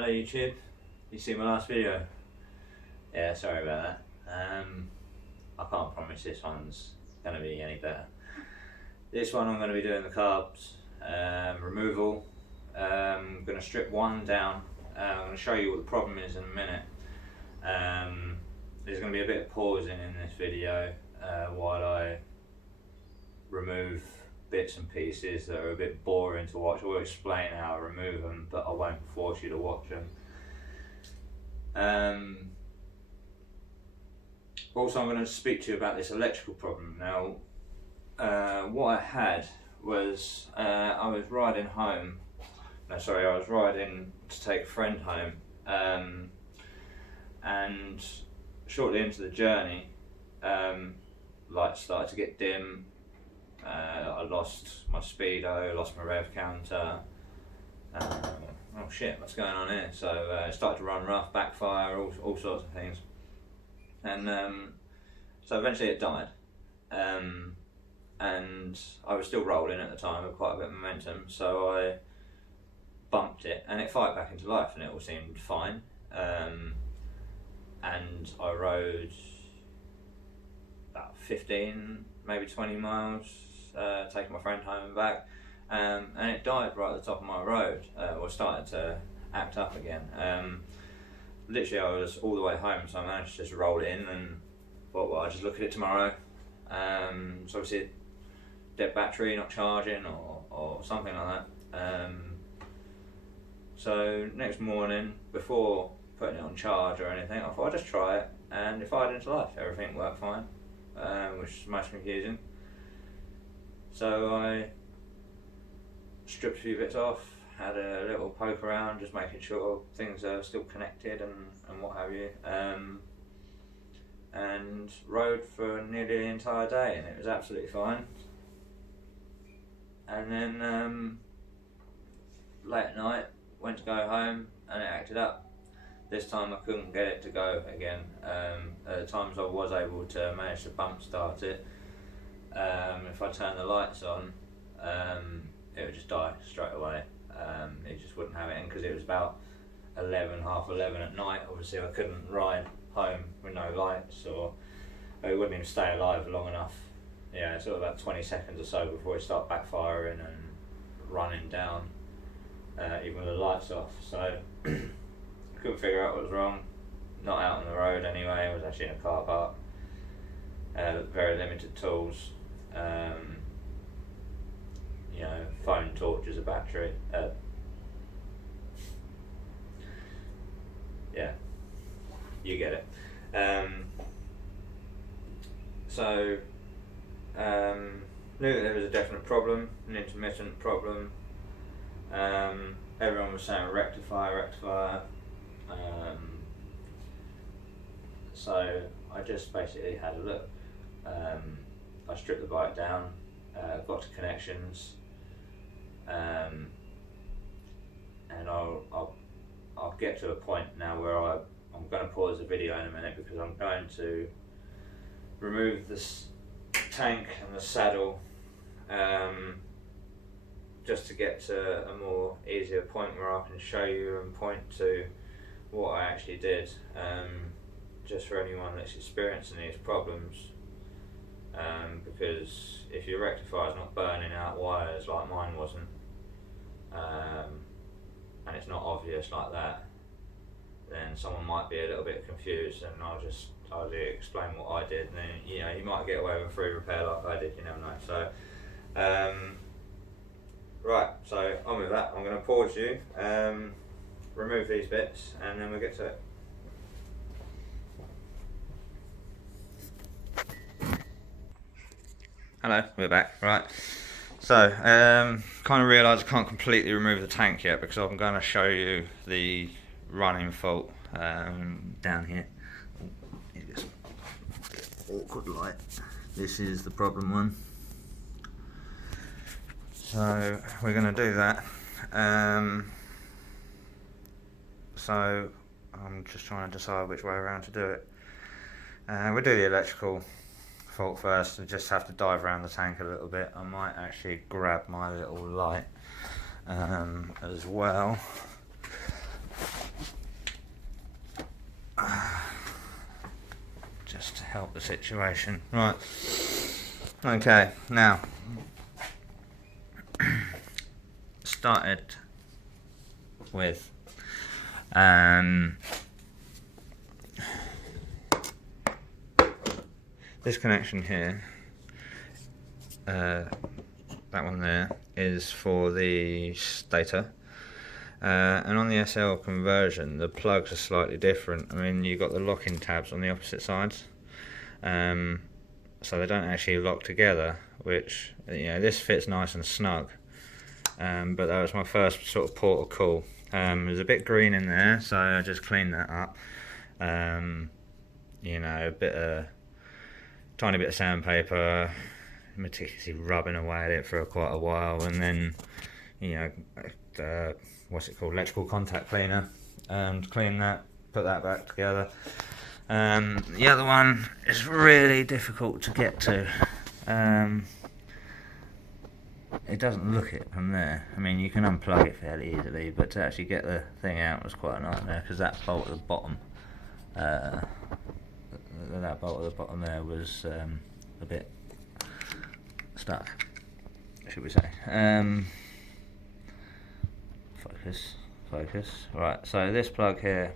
Hello YouTube, you see my last video? Yeah, sorry about that. I can't promise this one's going to be any better. This one I'm going to be doing the carbs removal. I'm going to strip one down. I'm going to show you what the problem is in a minute. There's going to be a bit of pausing in this video while I remove bits and pieces that are a bit boring to watch. I will explain how I remove them, but I won't force you to watch them. Also, I'm going to speak to you about this electrical problem. Now, what I had was I was riding home. No, sorry, I was riding to take a friend home, and shortly into the journey, lights started to get dim. I lost my speedo, lost my rev counter. Oh shit, what's going on here? So it started to run rough, backfire, all sorts of things. And so eventually it died. And I was still rolling at the time with quite a bit of momentum, so I bumped it and it fired back into life and it all seemed fine. And I rode about 15, maybe 20 miles, taking my friend home and back, and it died right at the top of my road, or started to act up again. Literally I was all the way home, so I managed to just roll in and thought, well, I'll just look at it tomorrow. So obviously dead battery, not charging or something like that. So next morning, before putting it on charge or anything, I thought I'd just try it, and it fired into life. Everything worked fine, which is most confusing. So I stripped a few bits off, had a little poke around, just making sure things are still connected and what have you, and rode for nearly the entire day, and it was absolutely fine. And then late at night, went to go home and it acted up. This time I couldn't get it to go again. At the times I was able to manage to bump start it. If I turned the lights on, it would just die straight away. It just wouldn't have it in, because it was about 11, half 11 at night. Obviously I couldn't ride home with no lights, or it wouldn't even stay alive long enough. Yeah, sort of about 20 seconds or so before it started backfiring and running down, even with the lights off. So couldn't figure out what was wrong. Not out on the road anyway, I was actually in a car park. Very limited tools. You know, phone torches, a battery. Yeah, you get it. So knew that there was a definite problem, an intermittent problem. Everyone was saying rectifier. So I just basically had a look. I stripped the bike down, got to connections, and I'll get to a point now where I'm going to pause the video in a minute, because I'm going to remove this tank and the saddle, just to get to a more easier point where I can show you and point to what I actually did, just for anyone that's experiencing these problems. Because if your rectifier's not burning out wires like mine wasn't, and it's not obvious like that, then someone might be a little bit confused, and I'll explain what I did, and then, you know, you might get away with a free repair like I did, you never know. So right, so on with that, I'm going to pause you, remove these bits, and then we'll get to it. Hello, we're back. Right, so kind of realised I can't completely remove the tank yet, because I'm going to show you the running fault down here. This awkward light. This is the problem one. So we're going to do that. So I'm just trying to decide which way around to do it. We'll do the electrical fault first, and just have to dive around the tank a little bit. I might actually grab my little light as well. just to help the situation. Right. Okay, now started with this connection here. That one there is for the stator. And on the SL conversion, the plugs are slightly different. I mean, you've got the locking tabs on the opposite sides, so they don't actually lock together, which, you know, this fits nice and snug, but that was my first sort of port of call. There's a bit green in there, so I just cleaned that up. You know, tiny bit of sandpaper, meticulously rubbing away at it for quite a while, and then, you know, what's it called, electrical contact cleaner, and clean that, put that back together. The other one is really difficult to get to. It doesn't look it from there. I mean, you can unplug it fairly easily, but to actually get the thing out was quite a nightmare, because that bolt at the bottom, there was a bit stuck, should we say. Focus. Right, so this plug here,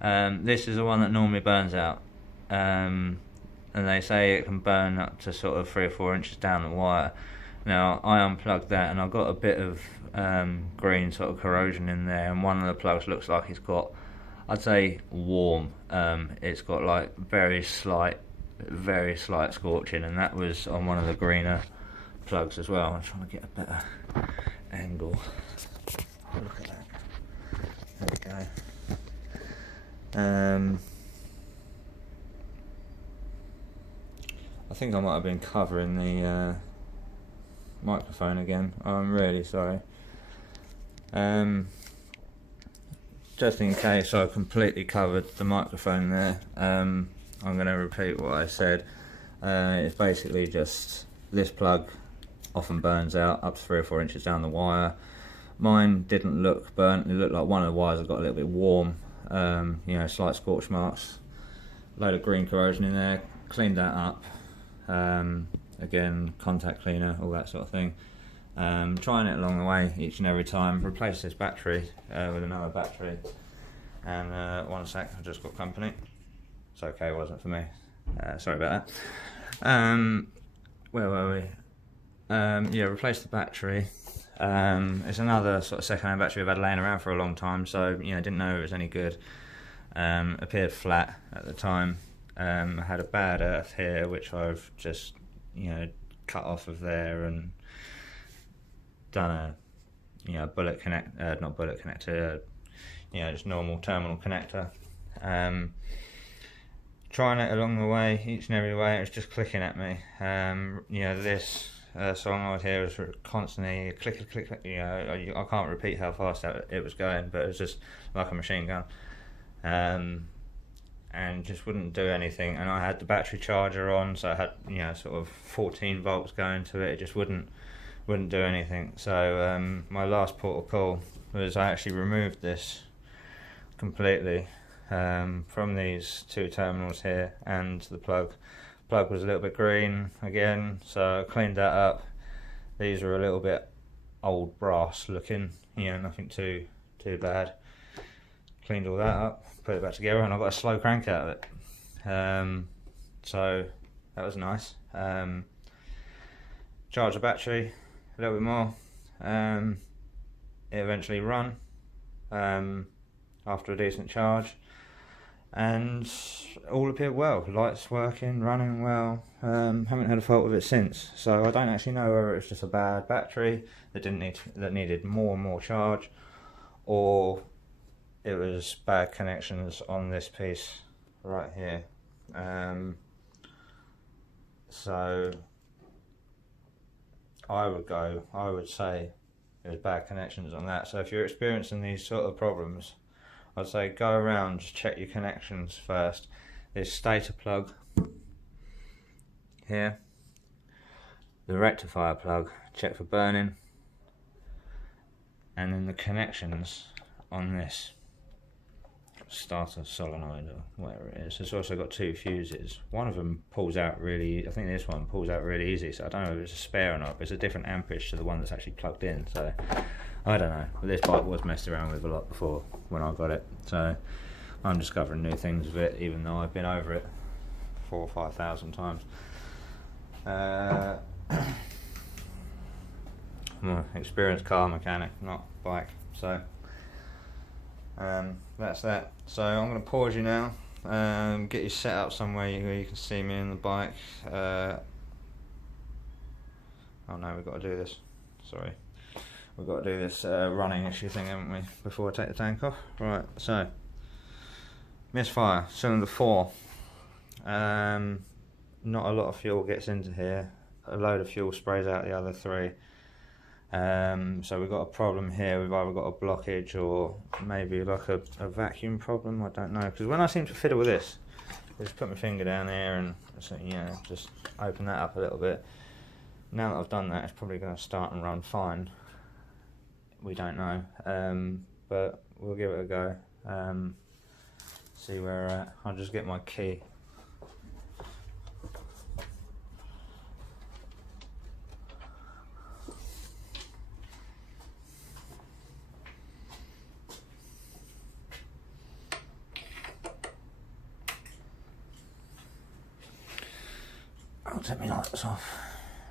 this is the one that normally burns out, and they say it can burn up to sort of 3 or 4 inches down the wire. Now, I unplugged that and I got a bit of green sort of corrosion in there, and one of the plugs looks like it's got, I'd say, warm. It's got like very slight scorching, and that was on one of the greener plugs as well. I'm trying to get a better angle. Oh, look at that. There we go. I think I might have been covering the microphone again. I'm really sorry. Just in case I completely covered the microphone there, I'm going to repeat what I said. It's basically just this plug often burns out up to 3 or 4 inches down the wire. Mine didn't look burnt. It looked like one of the wires had got a little bit warm. You know, slight scorch marks, load of green corrosion in there. Cleaned that up. Again, contact cleaner, all that sort of thing. Trying it along the way each and every time. Replace this battery with another battery. And one sec, I've just got company. It's okay, it wasn't for me. Sorry about that. Where were we? Yeah, replace the battery. It's another sort of second-hand battery I've had laying around for a long time, so, you know, didn't know it was any good. Appeared flat at the time. I had a bad earth here, which I've just, you know, cut off of there and done a, you know, not bullet connector, you know, just normal terminal connector. Trying it along the way, each and every way, it was just clicking at me. You know, this solenoid here was constantly click, you know, I can't repeat how fast it was going, but it was just like a machine gun. And just wouldn't do anything. And I had the battery charger on, so I had, you know, sort of 14 volts going to it. It just wouldn't do anything. So my last port of call was I actually removed this completely from these two terminals here, and the plug was a little bit green again, so I cleaned that up. These are a little bit old brass looking, you know, nothing too bad. Cleaned all that up, put it back together, and I got a slow crank out of it. So that was nice. Charged the battery a little bit more. It eventually run after a decent charge, and all appeared well. Lights working, running well. Haven't had a fault with it since. So I don't actually know whether it's just a bad battery that needed more and more charge, or it was bad connections on this piece right here. So I would say it was bad connections on that. So if you're experiencing these sort of problems, I'd say go around, just check your connections first. This stator plug here, the rectifier plug, check for burning, and then the connections on this. starter solenoid or whatever it is. It's also got 2 fuses. One of them pulls out really, I think this one pulls out really easy, so I don't know if it's a spare or not, but it's a different amperage to the one that's actually plugged in, so I don't know. But this bike was messed around with a lot before when I got it, so I'm discovering new things with it, even though I've been over it 4,000 or 5,000 times. I'm an experienced car mechanic, not bike, so that's that. So I'm going to pause you now, get you set up somewhere where you can see me in the bike. Oh no, we've got to do this, sorry. We've got to do this running issue thing, haven't we, before I take the tank off? Right, so, misfire, cylinder 4. Not a lot of fuel gets into here. A load of fuel sprays out the other 3. So we've got a problem here. We've either got a blockage or maybe like a vacuum problem, I don't know. Because when I seem to fiddle with this, I just put my finger down here and just open that up a little bit. Now that I've done that, it's probably going to start and run fine. We don't know, but we'll give it a go. See where we're at. I'll just get my key. I'll take my lights off.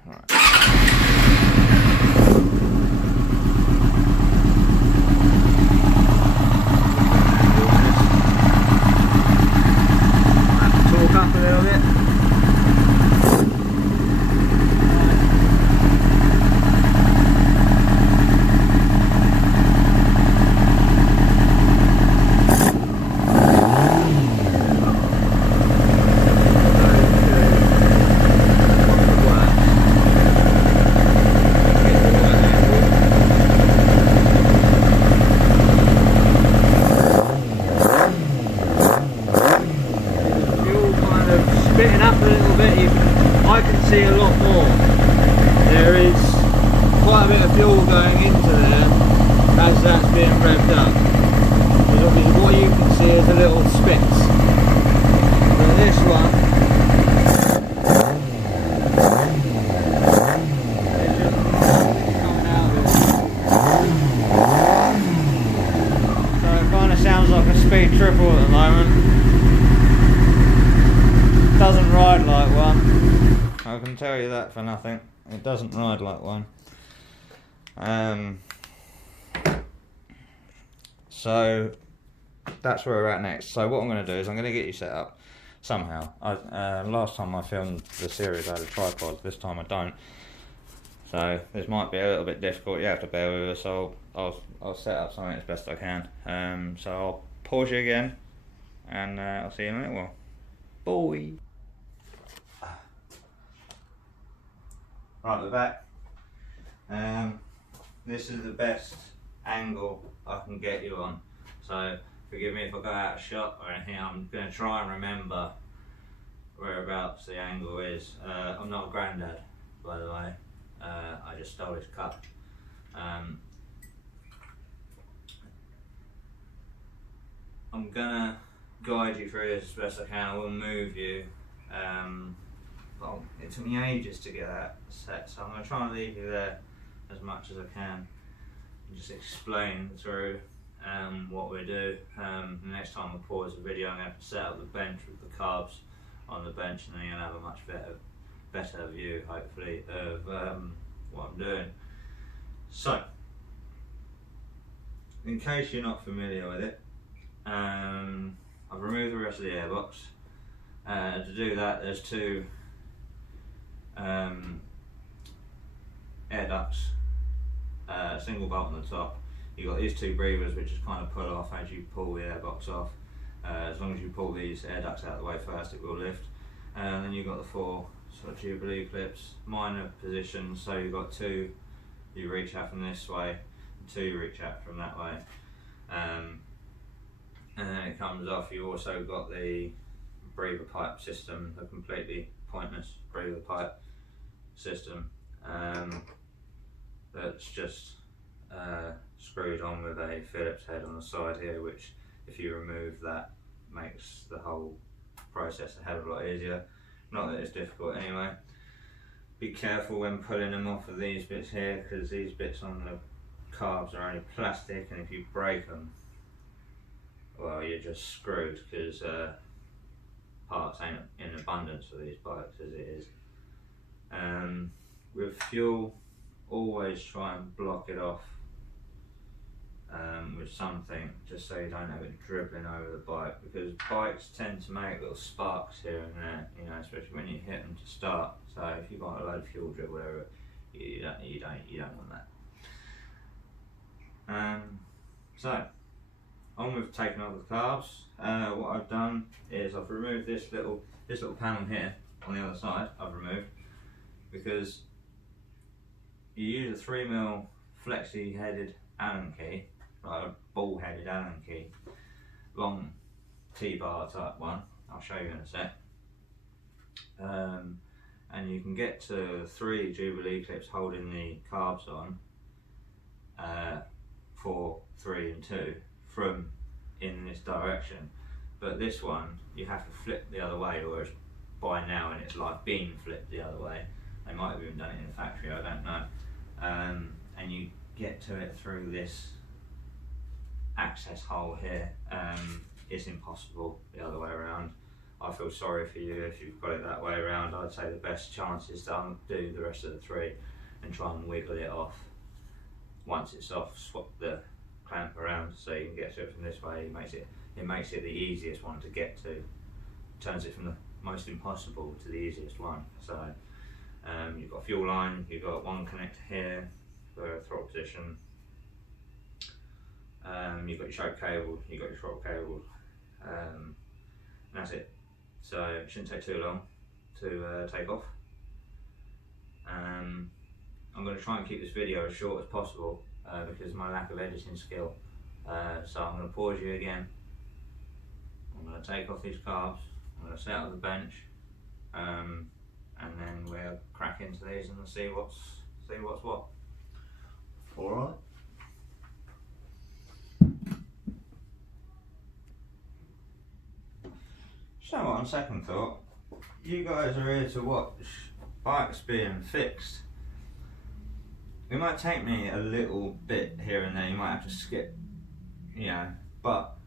Right. Talk up a little bit. Spitting up a little bit, I can see a lot more. There is quite a bit of fuel going into there as that's being revved up. But obviously what you can see is a little spits. But this one, it's just coming out of it. So it kind of sounds like a speed triple at the moment. Doesn't ride like one, I can tell you that for nothing. It doesn't ride like one. So that's where we're at next. So what I'm going to do is I'm going to get you set up somehow. Last time I filmed the series I had a tripod, this time I don't. So this might be a little bit difficult, you have to bear with us. So I'll set up something as best I can. So I'll pause you again and I'll see you in a little while. Boy. Right, we're back. This is the best angle I can get you on, so forgive me if I go out of shot or anything. I'm going to try and remember whereabouts the angle is. I'm not a granddad, by the way. I just stole his cup. I'm gonna guide you through this as best I can. I will move you. Well, it took me ages to get that set, so I'm going to try and leave you there as much as I can and just explain through what we do. The next time I pause the video, I'm going to have to set up the bench with the carbs on the bench, and then you're going to have a much better view, hopefully, of what I'm doing. So, in case you're not familiar with it, I've removed the rest of the airbox. To do that, there's 2 air ducts, single bolt on the top. You've got these 2 breathers which just kind of pull off as you pull the airbox off. As long as you pull these air ducts out of the way first, it will lift. And then you've got the 4 sort of Jubilee clips, minor positions, so you've got 2 you reach out from this way, and 2 you reach out from that way. And then it comes off. You've also got the breather pipe system, a completely pointless breather pipe system that's just screwed on with a Phillips head on the side here, which if you remove that, makes the whole process a hell of a lot easier. Not that it's difficult anyway. Be careful when pulling them off of these bits here, because these bits on the carbs are only plastic, and if you break them, well, you're just screwed, because parts ain't in abundance for these bikes as it is. With fuel, always try and block it off with something, just so you don't have it dribbling over the bike, because bikes tend to make little sparks here and there, you know, especially when you hit them to start. So if you've got a load of fuel drip, whatever, you don't want that. So on with taking off the carbs. What I've done is I've removed this little panel here on the other side. I've removed because you use a 3mm flexi headed Allen key, like a ball headed Allen key, long T-bar type one. I'll show you in a sec. And you can get to 3 Jubilee clips holding the carbs on, 4, 3 and 2 from in this direction, but this one you have to flip the other way, or it's by now and it's like being flipped the other way. They might have even done it in the factory, I don't know. And you get to it through this access hole here. It's impossible the other way around. I feel sorry for you if you've got it that way around. I'd say the best chance is to undo the rest of the 3 and try and wiggle it off. Once it's off, swap the clamp around so you can get to it from this way. It makes it the easiest one to get to. Turns it from the most impossible to the easiest one. So you've got a fuel line, you've got one connector here for throttle position. You've got your choke cable, you've got your throttle cable, and that's it. So it shouldn't take too long to take off. I'm going to try and keep this video as short as possible because of my lack of editing skill. So I'm going to pause you again. I'm going to take off these carbs, I'm going to set up the bench, and then we'll crack into these and see what's what. Alright. So on second thought, you guys are here to watch bikes being fixed. It might take me a little bit here and there, you might have to skip, you know, but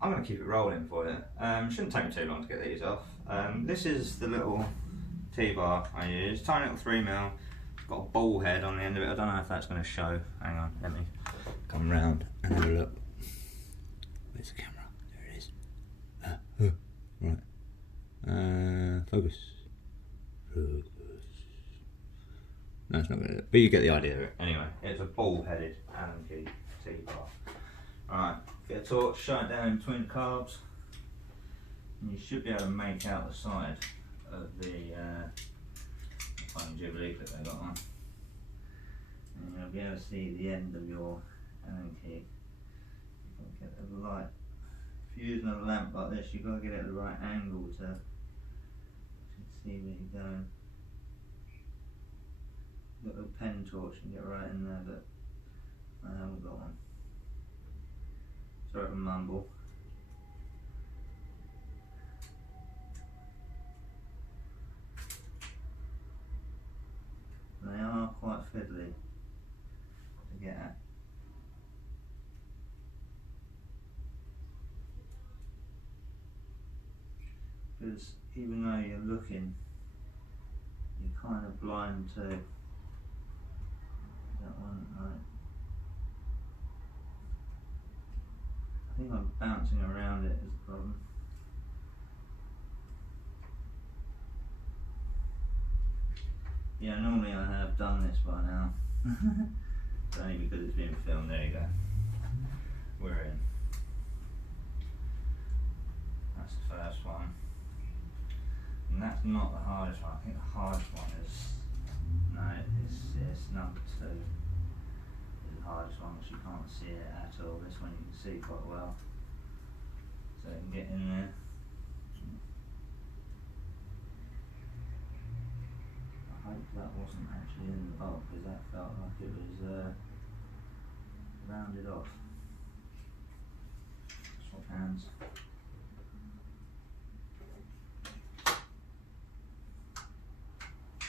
I'm going to keep it rolling for you. Shouldn't take me too long to get these off. This is the little T-bar I use, tiny little 3mm, it's got a ball head on the end of it. I don't know if that's going to show. Hang on, let me come round and have a look. Where's the camera? There it is. Right. Focus. No, it's not going to do it, but you get the idea of it. Anyway, it's a ball-headed Allen key T-bar. Alright, get a torch, shine it down in between the carbs, and you should be able to make out the side of the funny Jubilee clip they got on. And you'll be able to see the end of your Allen key. You can get the light. If you're using a lamp like this, you've got to get it at the right angle to see where you're going. You've got a pen torch, you can get right in there, but I haven't got one. Sorry if I mumble. They are quite fiddly to get at. Because even though you're looking, you're kind of blind to that one, right? I think I'm bouncing around it is the problem. Yeah, normally I have done this by now. It's only because it's being filmed. There you go. We're in. That's the first one. And that's not the hardest one. I think the hardest one is, no, it's number 2. It's the hardest one because you can't see it at all. This one you can see quite well. So you can get in there. I hope that wasn't actually in the bolt because that felt like it was rounded off. hands.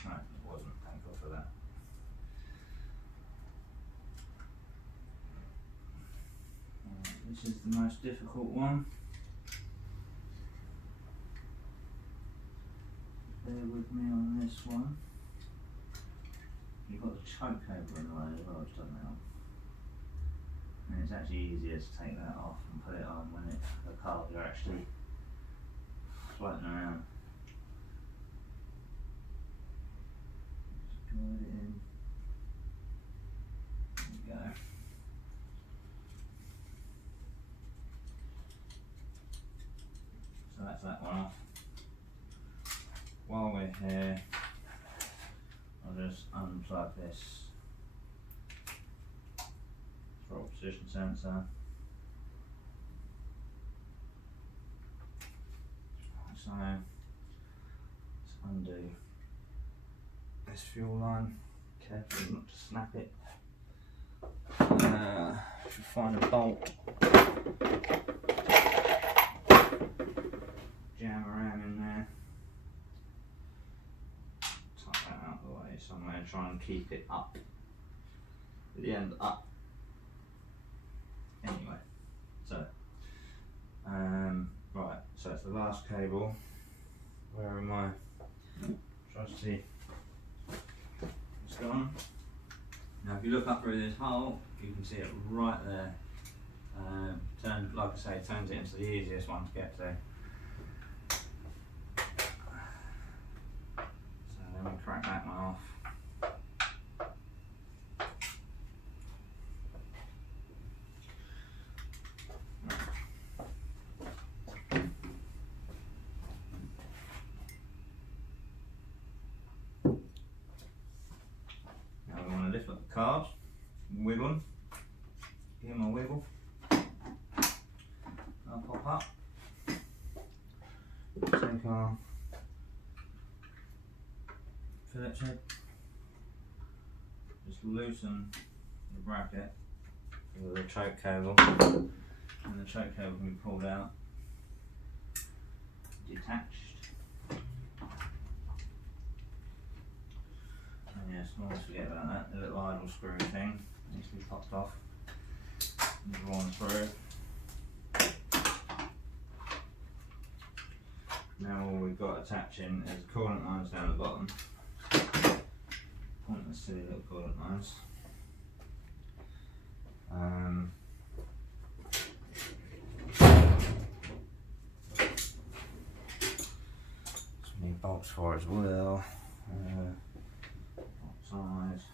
No, it wasn't, thank God for that. This is the most difficult one. Bear with me on this one. You've got the choke cable in the way as well, which doesn't help. And it's actually easier to take that off and put it on when the cars are actually floating around. Just glide it in. There we go. So that's that one off. While we're here, I'll just unplug this throttle position sensor. So let's undo this fuel line. Careful not to snap it. Should find a bolt. Jam around in there. Tuck that out of the way somewhere and try and keep it up. At the end up. Anyway, so right, so it's the last cable. Where am I? Try to see. It's gone. Now if you look up through this hole, you can see it right there. Like I say, turns it into the easiest one to get to. So then we crack that one off. Now we want to lift up the carbs, wiggle them, give them a wiggle. I'll pop up. Take our Phillips head, just loosen the bracket with the choke cable, and the choke cable can be pulled out, detached. And yes, I always forget about that, the little idle screw thing needs to be popped off and drawn through. Now all we've got attaching is coolant lines down the bottom. Pointless silly little coolant lines. Some need bolts for as well. Size.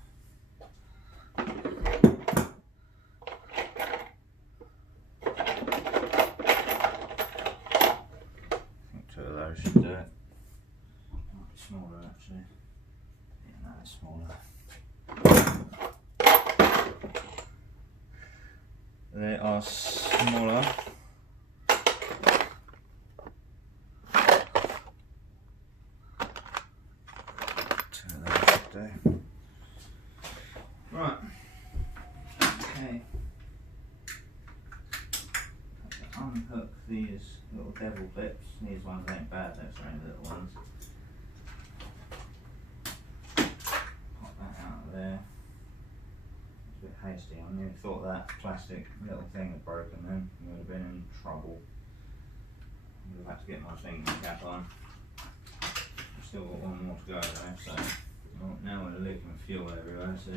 Should do it. Might be smaller actually. Yeah, no, it's smaller. They are smaller. Two of those should do. Right. Okay. Unhook these little devil clips. These ones ain't bad, those are only little ones. Pop that out of there. It's a bit hasty. I nearly thought that plastic little thing had broken then. I would have been in trouble. I would have had to get my thinking cap on. I've still got one more to go though, so now we're leaking fuel everywhere, so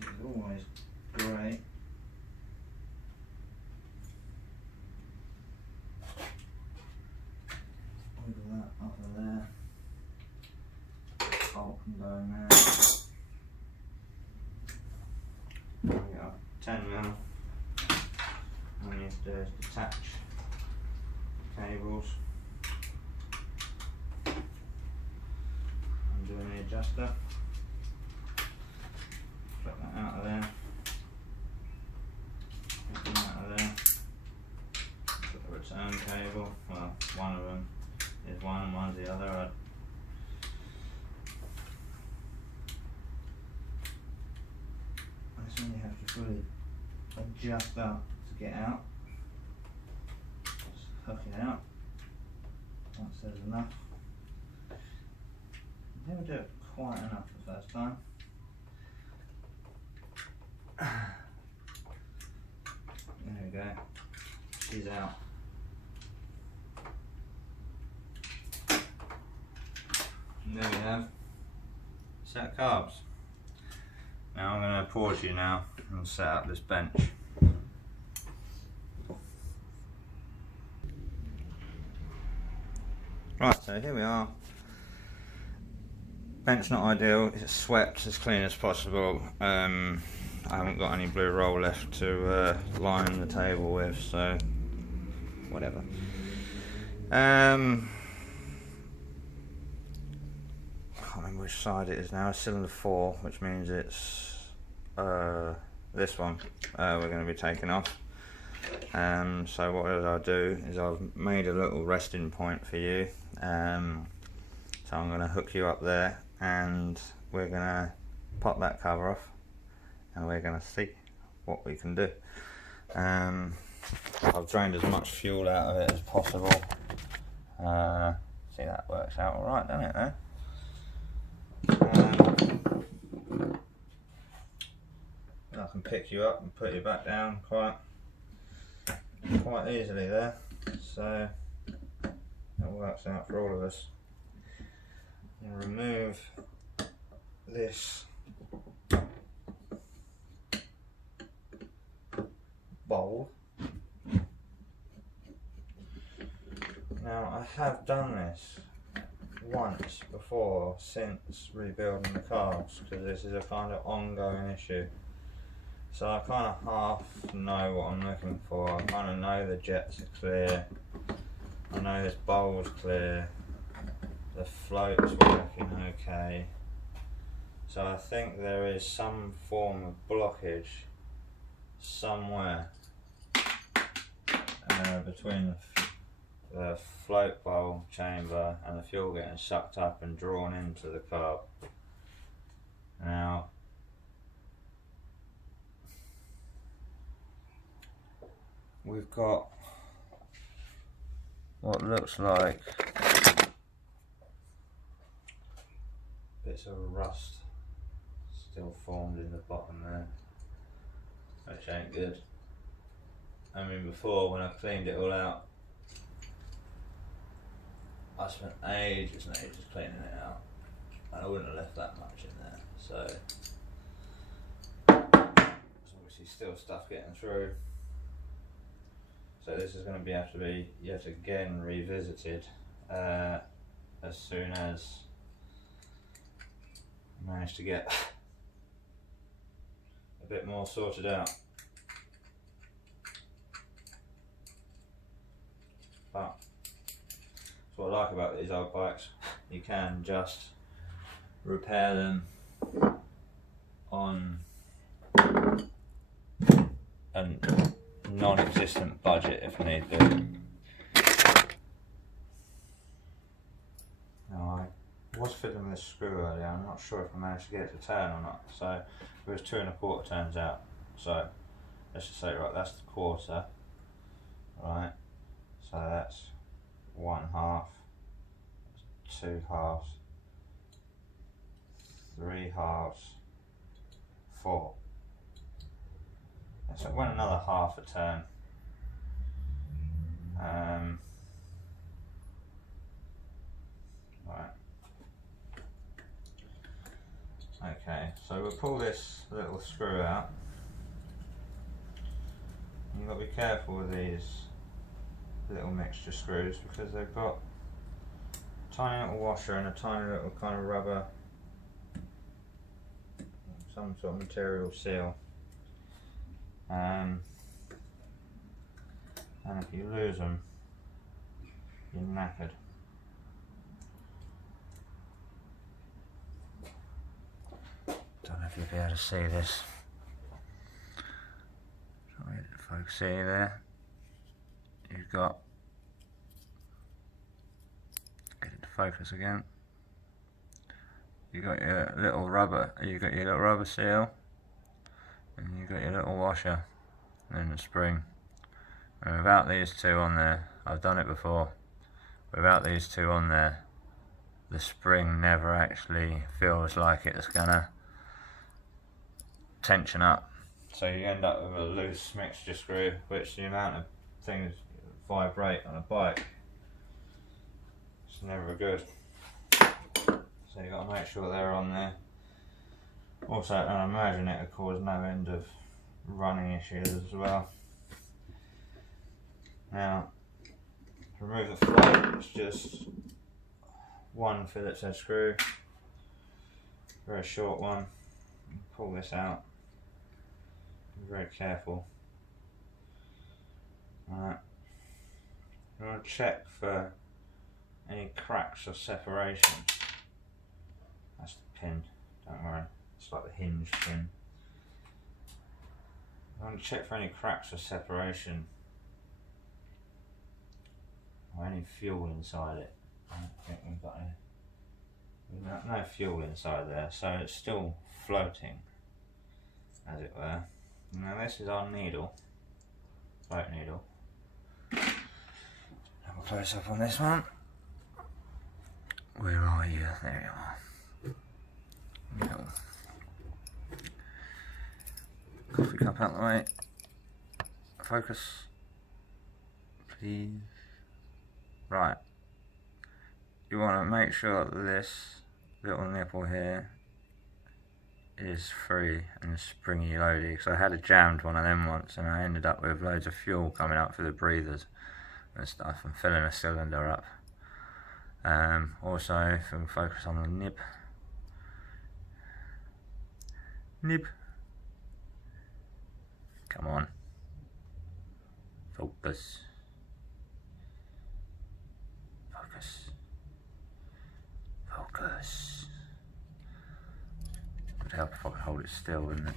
it's always great. Wiggle that up to there. Bolt can go in there. Bring it up 10mm. All you have to do is detach cables. Undo the adjuster. Flip that out of there. Get them out of there. Put the return cable. Well, one of them. There's one and one's the other. That's when you have to fully adjust up to get out. Just hook it out once there's enough. Never do it quite enough the first time. There we go. She's out. And there we have set of carbs. Now I'm going to pause you now and set up this bench. Right, so here we are. Bench not ideal, it's swept as clean as possible. I haven't got any blue roll left to line the table with, so whatever. Can't remember which side it is now. It's cylinder 4, which means it's this one we're going to be taking off. So what I'll do is I've made a little resting point for you. So I'm going to hook you up there, and we're going to pop that cover off, and we're going to see what we can do. I've drained as much fuel out of it as possible. See, that works out alright, doesn't it, there? I can pick you up and put you back down quite easily there, so that works out for all of us. And remove this bowl. Now, I have done this once before since rebuilding the carbs, because this is a kind of ongoing issue. So I kind of half know what I'm looking for. I kind of know the jets are clear. I know this bowl's clear. The float's working okay. So I think there is some form of blockage somewhere between the float bowl chamber and the fuel getting sucked up and drawn into the carb. Now, we've got what looks like bits of rust still formed in the bottom there, which ain't good. I mean, before, when I cleaned it all out, I spent ages and ages cleaning it out, and I wouldn't have left that much in there, so there's obviously still stuff getting through. So this is going to have to be yet again revisited as soon as I manage to get a bit more sorted out. But that's what I like about these old bikes. You can just repair them on a non-existent budget if need be. Now, I was fiddling with this screw earlier. I'm not sure if I managed to get it to turn or not. So it was 2 1/4 turns out. So let's just say, right, that's the quarter. Right. So that's 1/2, 2 halves, 3 halves, 4. So it went another half a turn. Right. Okay, so we'll pull this little screw out. You've got to be careful with these little mixture screws because they've got a tiny little washer and a tiny little kind of rubber, some sort of material seal. And if you lose them, you're knackered. Don't know if you'll be able to see this. Try to focus here, there. You've got, get it to focus again. You've got your little rubber seal, and you've got your little washer, and then the spring. And without these two on there, I've done it before, without these two on there, the spring never actually feels like it's gonna tension up. So you end up with a loose mixture screw, which the amount of things vibrate on a bike, it's never good. So you got to make sure they're on there. Also, I imagine it would cause no end of running issues as well. Now, to remove the float, it's just one Phillips head screw, very short one. Pull this out. Be very careful. Alright. You want to check for any cracks or separations. That's the pin, don't worry. It's like the hinge pin. I want to check for any cracks or separation, or any fuel inside it. I don't think we've got any. No fuel inside there, so it's still floating, as it were. Now this is our needle, float needle. Have a close up on this one. Where are you? There you are. No. Coffee cup out the way. Focus, please. Right. You want to make sure that this little nipple here is free and springy loady, because I had a jammed one of them once and I ended up with loads of fuel coming up through the breathers and stuff and filling a cylinder up. Also, if we can focus on the nib. Nib. Come on. Focus. Focus. Focus. Would help if I could hold it still, wouldn't it?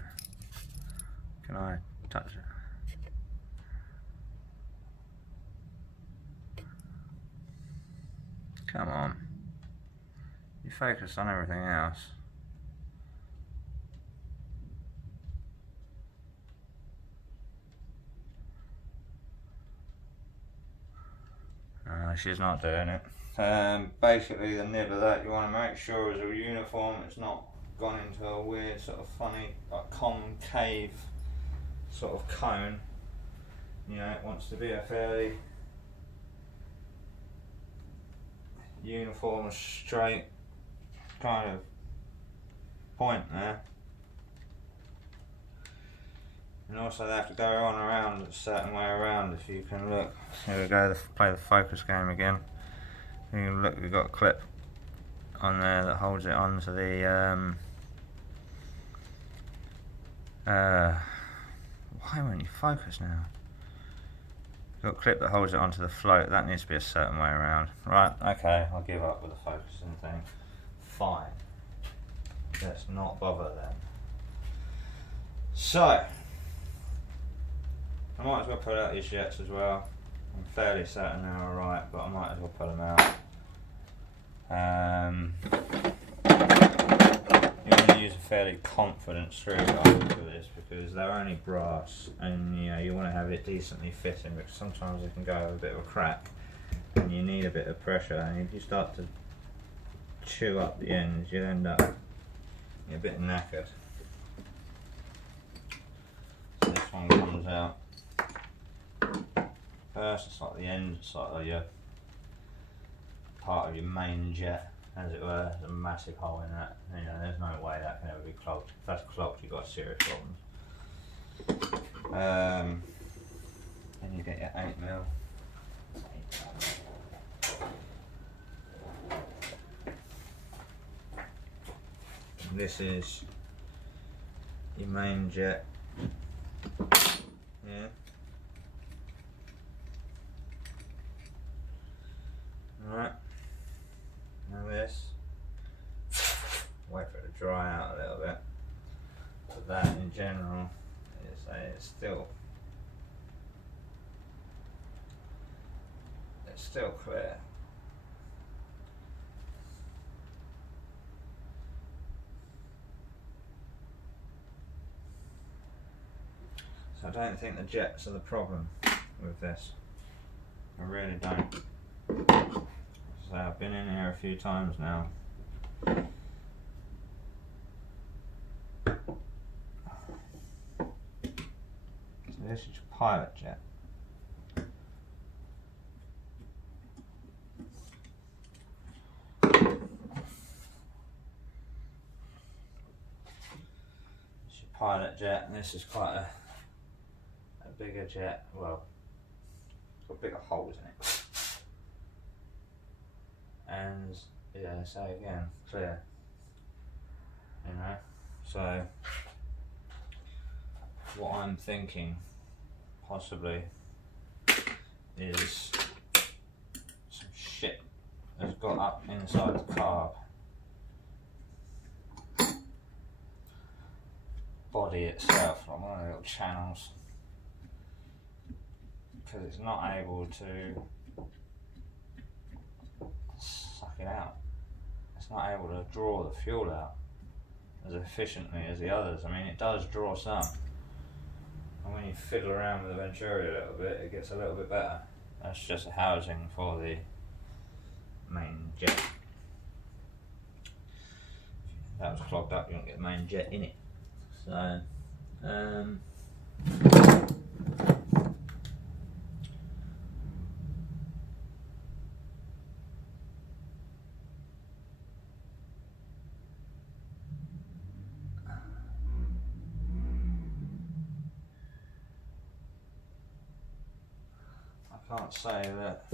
Can I touch it? Come on. You focus on everything else. She's not doing it. Basically the nib of that you want to make sure is uniform, it's not gone into a weird sort of funny like concave sort of cone. You know, it wants to be a fairly uniform, straight kind of point there. And also they have to go on around a certain way around, if you can look. Here we go, play the focus game again. You can look, we've got a clip on there that holds it onto the why won't you focus now? Got a clip that holds it onto the float, that needs to be a certain way around. Right, okay, I'll give up with the focusing thing. Fine. Let's not bother then. So, I might as well pull out these jets as well. I'm fairly certain they're alright, but I might as well pull them out. You want to use a fairly confident screwdriver for this because they're only brass, and you know you want to have it decently fitting, because sometimes it can go with a bit of a crack and you need a bit of pressure, and if you start to chew up the ends you'll end up a bit knackered. So this one comes out first. It's like the end, it's like your part of your main jet, as it were. There's a massive hole in that. You know, there's no way that can ever be clogged. If that's clogged, you've got serious problems. Then you get your 8mm. And this is your main jet. Yeah. Alright. Now this. Wait for it to dry out a little bit. But that in general it's still clear. So I don't think the jets are the problem. with this. I really don't. So I've been in here a few times now. So this is your pilot jet. Pilot jet, and this is quite a bigger jet. Well, it's got bigger holes in it. And yeah, so again, clear. You know, so what I'm thinking possibly is some shit has got up inside the carb body itself, like one of the little channels, because it's not able to suck it out. It's not able to draw the fuel out as efficiently as the others. I mean, it does draw some, and when you fiddle around with the Venturi a little bit, it gets a little bit better. That's just a housing for the main jet. If that was clogged up, you don't get the main jet in it. So, I can't say that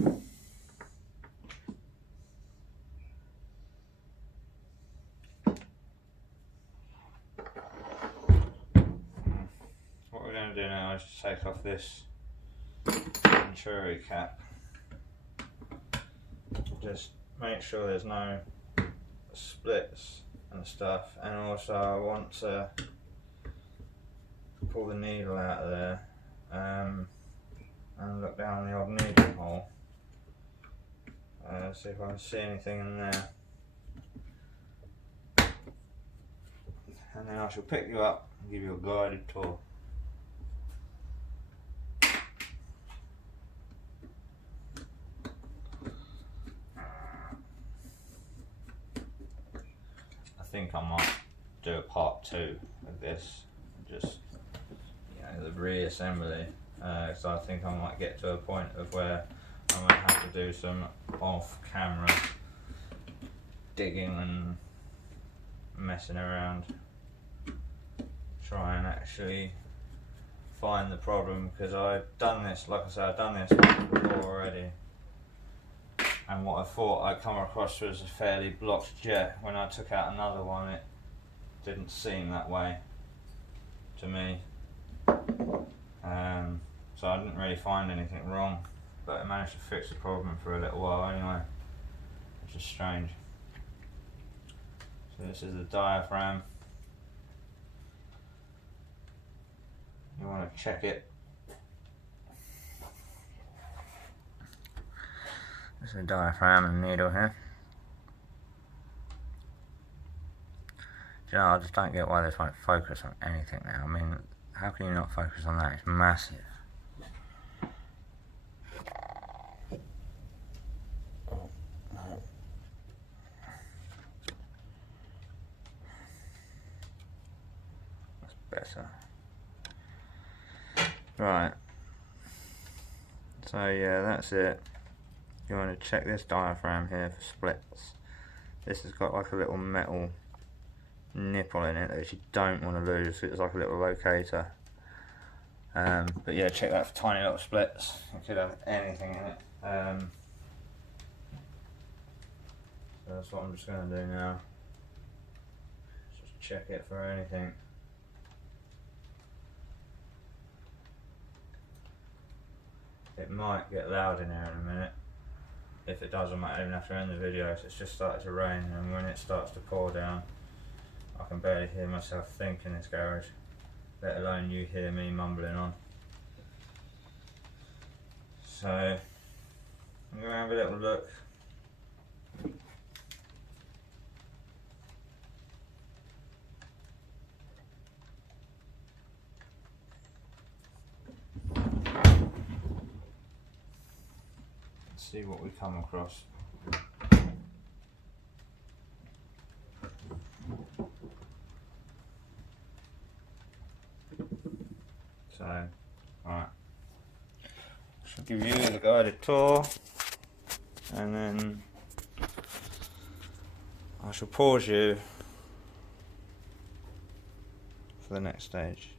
what we're going to do now is take off this Venturi cap. Just make sure there's no splits and stuff, and also I want to pull the needle out of there and look down the odd needle hole, see if I can see anything in there, and then I shall pick you up and give you a guided tour. I think I might do a part 2 of this, just, you know, the reassembly, so I think I might get to a point of where I might have to do some off-camera digging and messing around, try and actually find the problem, because I've done this, like I said, I've done this before already. And what I thought I'd come across was a fairly blocked jet. When I took out another one, it didn't seem that way to me. So I didn't really find anything wrong, but I managed to fix the problem for a little while anyway, which is strange. So this is the diaphragm. You want to check it. This is a diaphragm and needle here. Do you know, I just don't get why this won't focus on anything now. I mean, how can you not focus on that? It's massive. That's better. Right. So yeah, that's it. You want to check this diaphragm here for splits. This has got like a little metal nipple in it that you don't want to lose. It's like a little locator. But yeah, check that for tiny little splits. It could have anything in it. So that's what I'm just going to do now. Just check it for anything. It might get loud in here in a minute. If it does, I might even have to end the video, because it's just started to rain, and when it starts to pour down, I can barely hear myself think in this garage, let alone you hear me mumbling on. So, I'm going to have a little look. see what we come across. So, alright, I shall give you the guided tour, and then I shall pause you for the next stage.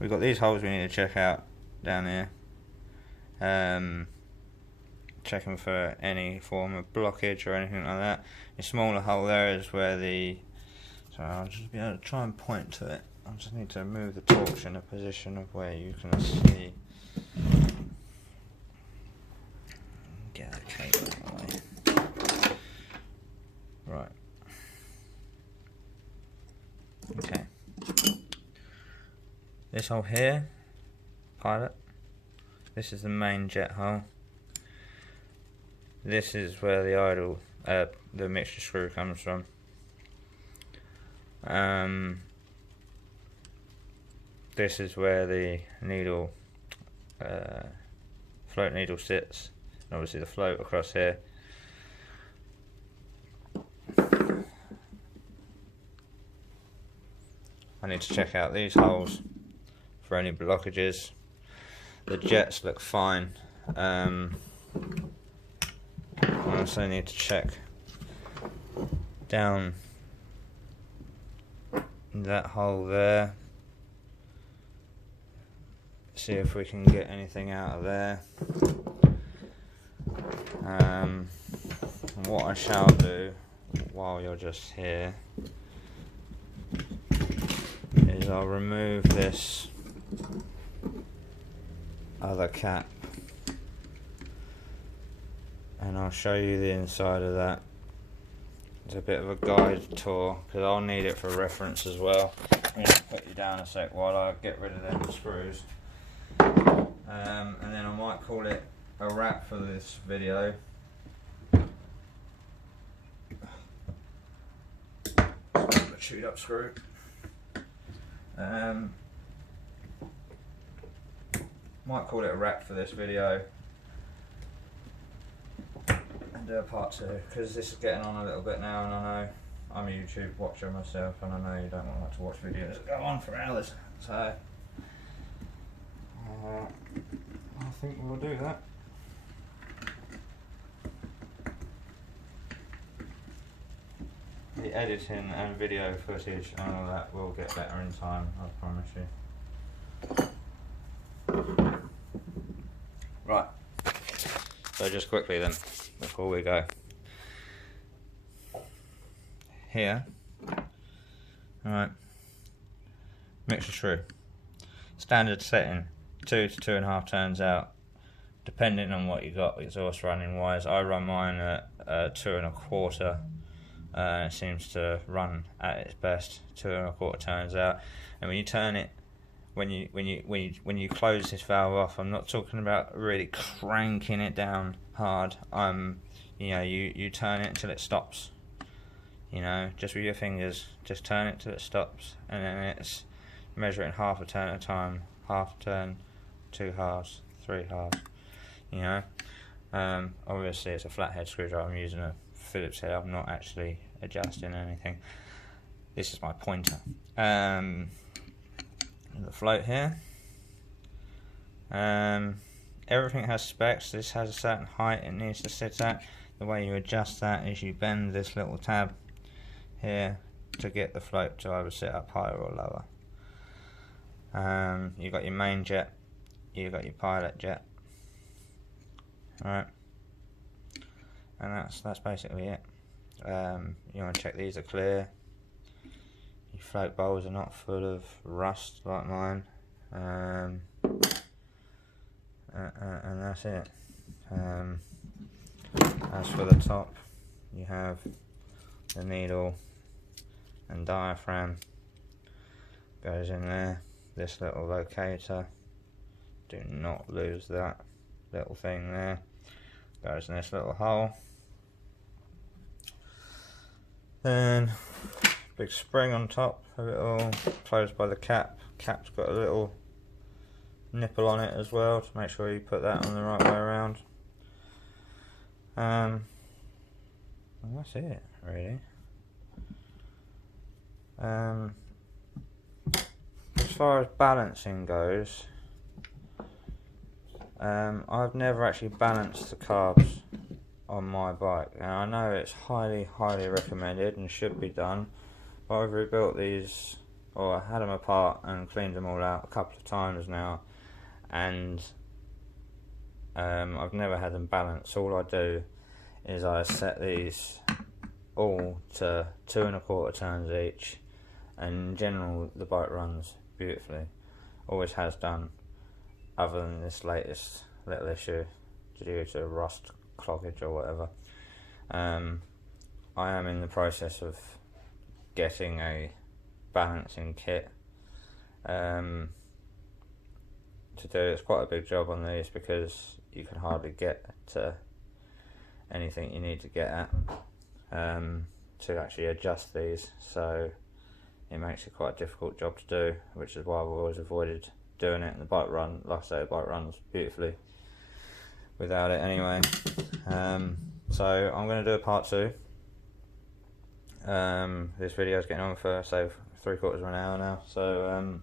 We've got these holes we need to check out down here. Checking for any form of blockage or anything like that. The smaller hole there is where the, so I'll just be able to try and point to it. I just need to move the torch in a position of where you can see. Get the cable out of the way. Right. Okay. This hole here, pilot. This is the main jet hole. This is where the idle, the mixture screw comes from. This is where the needle, float needle sits, and obviously the float across here. I need to check out these holes for any blockages. The jets look fine. I also need to check down that hole there, see if we can get anything out of there. What I shall do while you're just here is I'll remove this other cap and I'll show you the inside of that. It's a bit of a guide tour because I'll need it for reference as well. I'm going to put you down a sec while I get rid of them screws. And then I might call it a wrap for this video. A chewed up screw. Might call it a wrap for this video and do a part 2 because this is getting on a little bit now, and I know I'm a YouTube watcher myself and I know you don't want to watch videos that go on for hours, so I think we'll do that. The editing and video footage and all that will get better in time, I promise you. Right, so just quickly then, before we go. Here, alright, mixture screw. Standard setting, 2 to 2.5 turns out, depending on what you got exhaust running wise. I run mine at 2 1/4. It seems to run at its best, 2 1/4 turns out. And when you turn it, when you close this valve off, I'm not talking about really cranking it down hard. You know, you turn it until it stops. You know, just with your fingers, just turn it till it stops, and then it's measuring half a turn at a time, half a turn, 2 halves, 3 halves. You know, obviously it's a flathead screwdriver. I'm using a Phillips head. I'm not actually adjusting anything. This is my pointer. The float here. Everything has specs. This has a certain height it needs to sit at. The way you adjust that is you bend this little tab here to get the float to either sit up higher or lower. You've got your main jet, you've got your pilot jet. Alright, and that's basically it. You want to check these are clear. Your float bowls are not full of rust like mine, and that's it. As for the top, you have the needle and diaphragm goes in there. This little locator, do not lose that little thing there, goes in this little hole. Then big spring on top of it all, closed by the cap. Cap's got a little nipple on it as well to make sure you put that on the right way around. And that's it, really. As far as balancing goes, I've never actually balanced the carbs on my bike, and I know it's highly recommended and should be done, but I've rebuilt these, or I had them apart and cleaned them all out a couple of times now, and I've never had them balanced. All I do is I set these all to 2 1/4 turns each, and in general the bike runs beautifully, always has done, other than this latest little issue due to rust cloggage or whatever. I am in the process of getting a balancing kit to do. It's quite a big job on these because you can hardly get to anything you need to get at to actually adjust these, so it makes it quite a difficult job to do, which is why I've always avoided doing it. And the bike run, like I say, the bike runs beautifully without it anyway. So I'm going to do a part 2. This video is getting on for, say, 3/4 of an hour now, so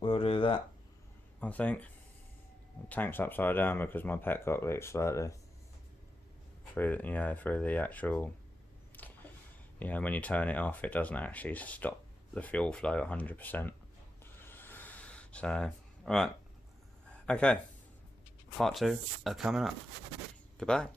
we'll do that, I think. The tank's upside down because my petcock leaks slightly through the actual, when you turn it off, it doesn't actually stop the fuel flow 100%. So, right, okay, part 2 are coming up. Goodbye.